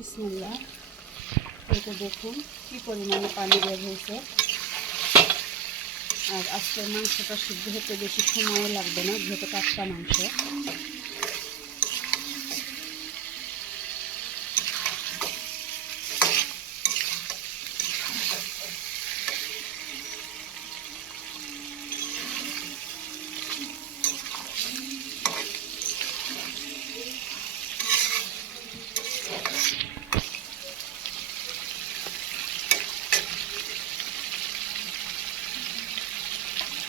বিসমিল্লাহ। এটা দেখুন কি পরিমাণে পানি বের হয়েছে। আর আজকের মাংসটা সিদ্ধ হতে বেশি সময় লাগবে না, যেহেতু কাঁচা মাংস।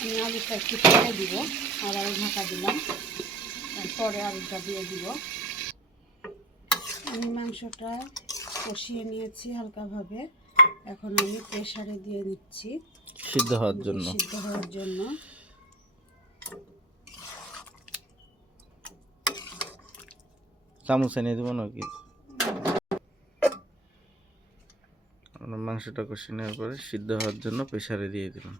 আমি আলুটা একটু পরে দিব আবার ঢাকা দিলাম। তারপরে আলুটা দিয়ে দিব। আমি মাংসটা কষিয়ে নিয়েছি হালকাভাবে। এখন আমি প্রেশারে দিয়ে দিচ্ছি। সিদ্ধ হওয়ার জন্য। সিদ্ধ হওয়ার জন্য। চামচ এনে দেবো নাকি? মাংসটা কষিয়ে নেওয়ার পরে সিদ্ধ হওয়ার জন্য প্রেশারে দিয়ে দিলাম।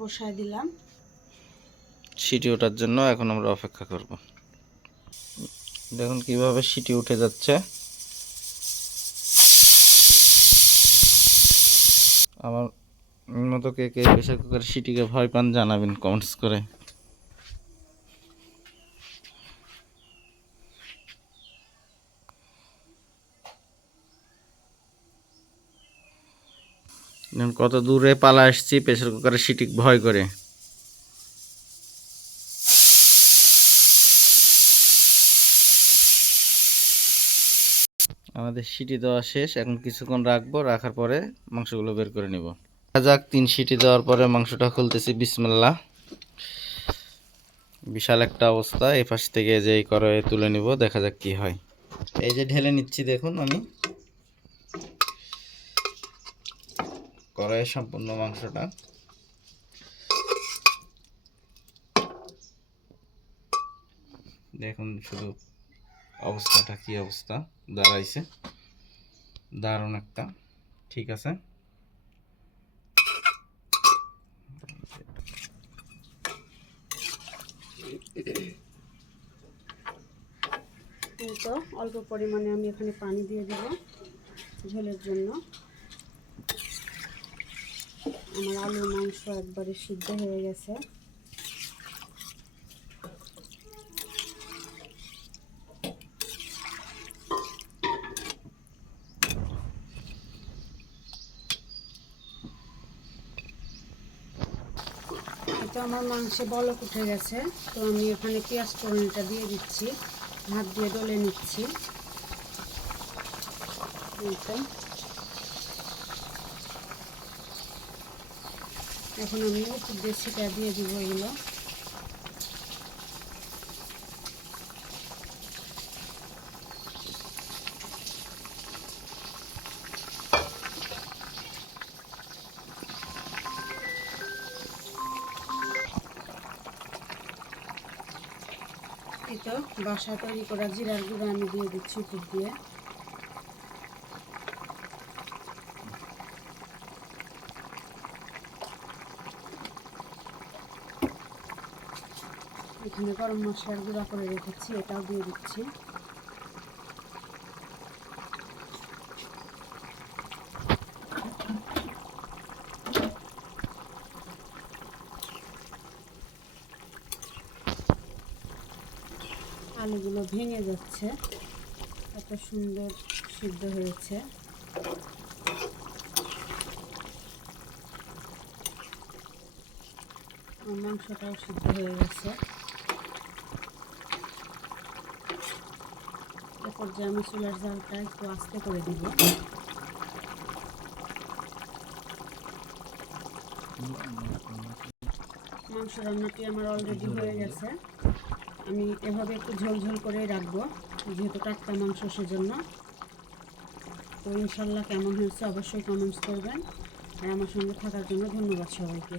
বসায় দিলাম। সিটি ওঠার জন্য এখন আমরা অপেক্ষা করব। দেখুন কীভাবে সিটি উঠে যাচ্ছে। আমার মতো কে কে প্রেশার কুকার সিটিকে ভয় পান জানাবেন কমেন্টস করে। কত দূরে পালা আসছি প্রেশার কুকারের সিটি ভয় করে। আমাদের সিটি দেওয়া শেষ, এখন কিছুক্ষণ রাখব, রাখার পরে মাংসগুলো বের করে নিব। দেখা যাক, তিন সিটি দেওয়ার পরে মাংসটা খুলতেছি বিসমিল্লা বিশাল একটা অবস্থা এই পাশ থেকে যে করে তুলে নিব, দেখা যাক কি হয়। এই যে ঢেলে নিচ্ছি, দেখুন আমি। কড়াইয়ে সম্পূর্ণ মাংসটা। দেখুন শুধু অবস্থাটা কি অবস্থা, দাঁড়াইছে। দারুণ একটা, ঠিক আছে? অল্প পরিমাণে আমি এখানে পানি দিয়ে দেব ঝোলের জন্য। আমার আলু মাংস একবারে সিদ্ধ হয়ে গেছে। আমার মাংসে বলক উঠে গেছে, তো আমি এখানে পেঁয়াজ ফোড়নটা দিয়ে দিচ্ছি হাত দিয়ে ডলে নিচ্ছি এই তো। এখন আমি উপর দিয়ে ছিটা দিয়ে দিব এগুলো। তো বাসা তৈরি করা জিরার গুঁড়ো আমি দিয়ে দিচ্ছি উপর দিয়ে। এখানে গরম মশলার গুঁড়া করে রেখেছি, এটাও দিয়ে দিচ্ছি। আলুগুলো ভেঙে যাচ্ছে, এত সুন্দর সিদ্ধ হয়েছে। মাংসটাও সিদ্ধ হয়ে গেছে। এরপর যে আমি চুলার জালটা একটু আস্তে করে দিব। মাংস রান্নাটি আমার অলরেডি হয়ে গেছে। আমি এভাবে একটু ঝোল করেই রাখব, যেহেতু টাটকা মাংস সেজন্য। তো ইনশাল্লাহ কেমন হয়েছে অবশ্যই কমেন্টস করবেন। আর আমার সঙ্গে থাকার জন্য ধন্যবাদ সবাইকে।